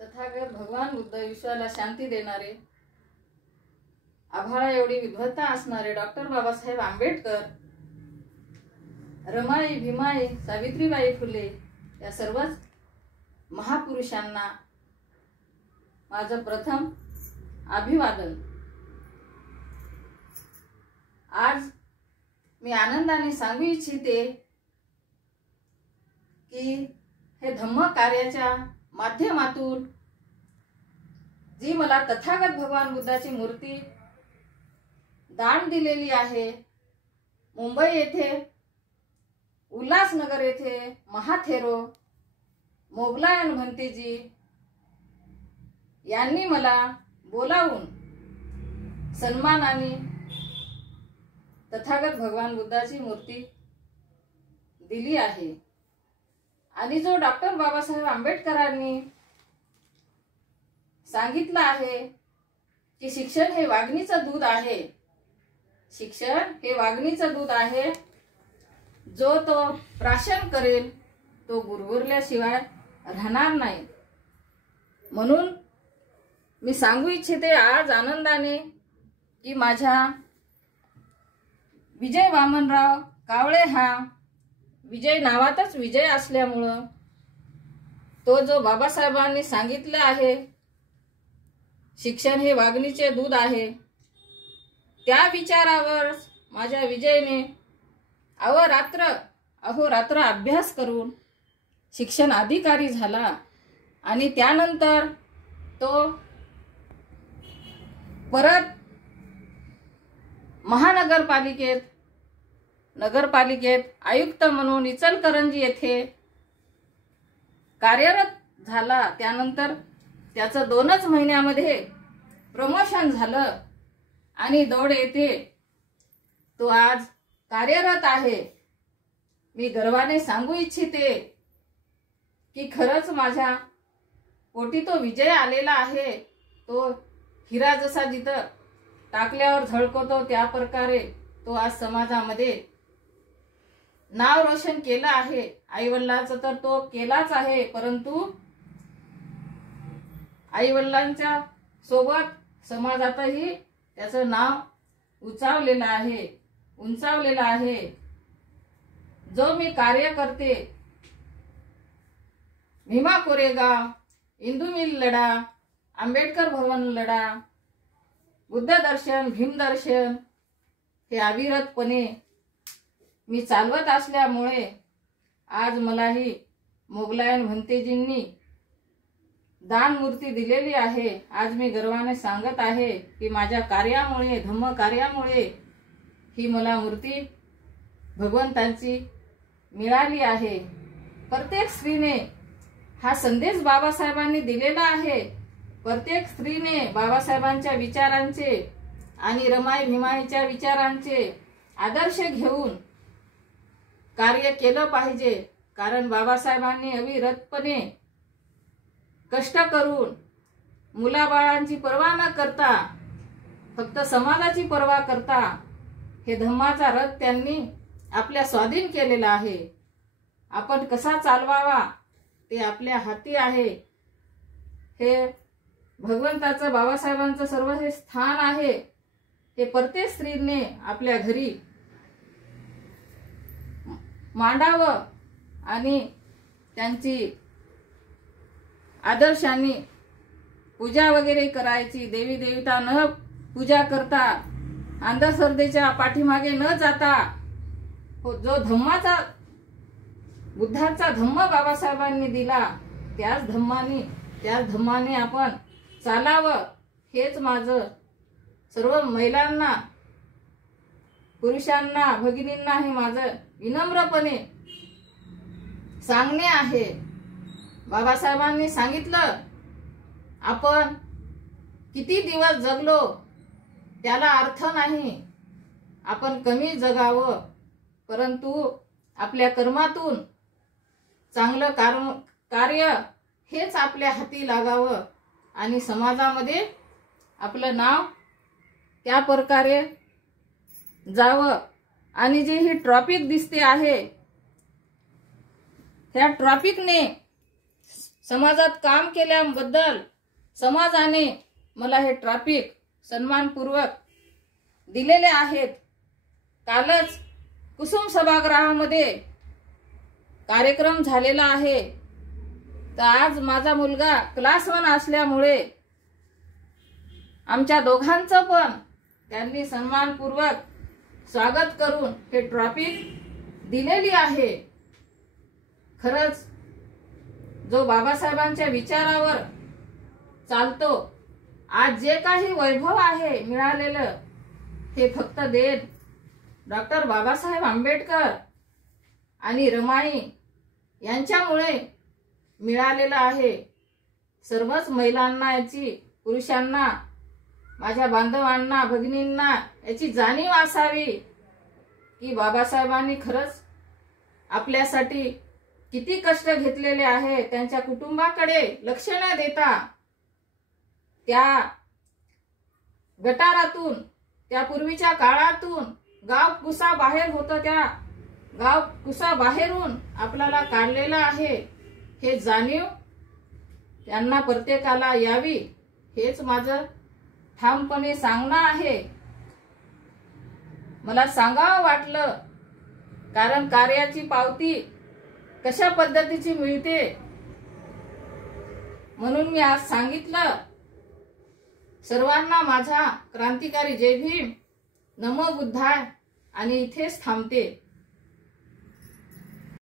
तथागत भगवान बुद्ध विश्वाला शांती देणारे, आभाळा एवढी विद्वत्ता असणारे डॉक्टर बाबासाहेब आंबेडकर, रमाई, भीमाई, सावित्रीबाई फुले या सर्वच महापुरुषांना माझं प्रथम अभिवादन। आज मी आनंदाने सांगू इच्छिते की हे धम्म कार्याच्या माध्यमातून जी मला तथागत भगवान बुद्धाची मूर्ती दान दिलेली आहे, मुंबई येथे उल्हासनगर येथे महाथेरो मोगलायन भंतेजी यांनी मला बोलावून सन्मानाने तथागत भगवान बुद्धाची मूर्ती दिली आहे। आणि जो डॉक्टर बाबासाहेब आंबेडकरांनी सांगितलं आहे की शिक्षण हे वाघिणीचं दूध आहे, शिक्षण हे वाघिणीचं दूध आहे, जो तो प्राशन करेल तो गुरगुरल्याशिवाय राहणार नाही। म्हणून मी सांगू इच्छिते आज आनंदाने की माझ्या विजय वामनराव कावळे हा विजय नावातच विजय असल्यामुळं तो जो बाबासाहेबांनी सांगितलं आहे शिक्षण हे वाघिणीचे दूध आहे, त्या विचारावर माझ्या विजयने अहोरात्र अभ्यास करून शिक्षण अधिकारी झाला आणि त्यानंतर तो परत नगरपालिकेत आयुक्त म्हणून इचलकरंजी येथे कार्यरत झाला। त्यानंतर त्याचं 2च महिन्यामध्ये प्रमोशन झालं आणि दौड येथे तो आज कार्यरत आहे। मी गर्वाने सांगू इच्छिते की खरंच माझ्या पोटी तो विजय आलेला आहे। तो हिरा जसा जिथं टाकल्यावर झळकतो त्या प्रकारे तो आज समाजामध्ये नाव रोशन केलं आहे। आईवडिलांचं तर तो केलाच आहे, परंतु आईवडिलांच्या सोबत समाजातही त्याचं नाव उंचावलेलं आहे। जो मी कार्य करते, भीमा कोरेगाव, इंदू मिल लढा, आंबेडकर भवन लढा, बुद्ध दर्शन, भीम दर्शन हे अविरतपणे मी चालवत असल्यामुळे आज मलाही मोगलायन भंतेजींनी दान मूर्ती दिलेली आहे। आज मी गर्वाने सांगत आहे की माझ्या कार्यामुळे, धम्म कार्यामुळे ही मला मूर्ती भगवंतांची मिळाली आहे। प्रत्येक स्त्रीने हा संदेश बाबासाहेबांनी दिलेला आहे। प्रत्येक स्त्रीने बाबासाहेबांच्या विचारांचे आणि रमाई भीमाईच्या विचारांचे आदर्श घेऊन कार्य केलं पाहिजे। कारण बाबासाहेबांनी अविरतपणे कष्ट करून मुलाबाळांची पर्वा न करता, फक्त समाजाची पर्वा करता हे धम्माचा रथ त्यांनी आपल्या स्वाधीन केलेला आहे। आपण कसा चालवावा ते आपल्या हाती आहे। हे भगवंताचं, बाबासाहेबांचं सर्व हे स्थान आहे, हे प्रत्येक स्त्रीने आपल्या घरी मांडावं आणि त्यांची आदर्शांनी पूजा वगैरे करायची। देवी देवता न पूजा करता, अंधश्रद्धेच्या पाठीमागे न जाता, जो धम्माचा, बुद्धाचा धम्म बाबासाहेबांनी दिला त्याच धम्माने आपण चालावं। हेच माझं सर्व महिलांना, पुरुषांना, भगिनींना हे माझं विनम्रपणे सांगणे आहे। बाबासाहेबांनी सांगितलं आपण किती दिवस जगलो त्याला अर्थ नाही, आपण कमी जगावं, परंतु आपल्या कर्मातून चांगलं कार्य हेच आपल्या हाती लागावं आणि समाजामध्ये आपलं नाव त्या प्रकारे जावं। आणि जी ही ट्रॉफिक दिसते आहे, त्या ट्रॉफिकने समाजात काम केल्याबद्दल समाजाने मला हे ट्रॉफिक सन्मानपूर्वक दिलेले आहेत। कालच कुसुम सभागृहामध्ये कार्यक्रम झालेला आहे, तर आज माझा मुलगा क्लास 1 असल्यामुळे आमच्या दोघांचं पण त्यांनी सन्मानपूर्वक स्वागत करून हे ट्रॉफिक दिलेली आहे। खरंच जो बाबासाहेबांच्या विचारावर चालतो, आज जे काही वैभव आहे मिळालेलं, हे फक्त देण डॉक्टर बाबासाहेब आंबेडकर आणि रमाई यांच्यामुळे मिळालेलं आहे। सर्वच महिलांना याची, पुरुषांना, माझ्या बांधवांना, भगिनींना याची जाणीव असावी की बाबासाहेबांनी खरंच आपल्यासाठी किती कष्ट घेतलेले आहे। त्यांच्या कुटुंबाकडे लक्ष न देता त्या गटारातून, त्या पूर्वीच्या काळातून गाव कुसा बाहेर होतं, त्या गाव कुसा बाहेरून आपल्याला काढलेलं आहे। हे जाणीव त्यांना प्रत्येकाला यावी, हेच माझं ठामपणे सांगणं आहे। मला सांगावं वाटलं, कारण कार्याची पावती कशा पद्धतीची मिळते म्हणून मी आज सांगितलं। सर्वांना माझा क्रांतिकारी जय भीम, नमो बुद्धाय, आणि इथेच थांबते।